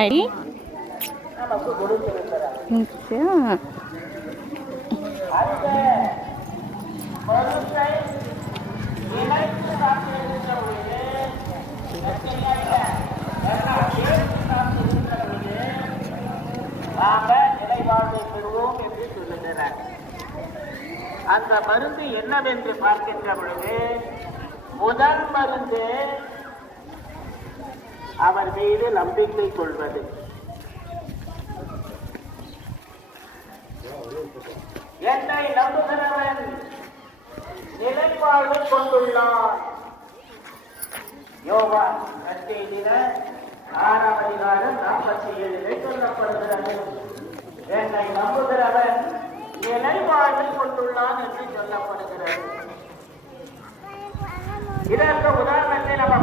அடி நமக்கு கொடுத்திருக்கிறார். அந்த மருந்தை இணைத்து சாப்பிட்டிருக்கிற பொழுது நாம நிலைவாழ்வை பெறுவோம் என்று சொல்லுகிறார். அந்த மருந்து என்னவென்று பார்க்கின்ற பொழுது முதல் மருந்து அவர் மீது நம்பிக்கை கொள்வது. என்னை நம்புகிறவன் நிலைப்பாடு கொண்டுள்ளான். யோவான் நற்செய்தியில 6ஆம் அதிகாரம் 47 சொல்லப்படுகிறது. என்னை நம்புகிறவன் நிலைப்பாடு கொண்டுள்ளான் என்று சொல்லப்படுகிறது. இதற்கு உதாரணத்தை நம்ம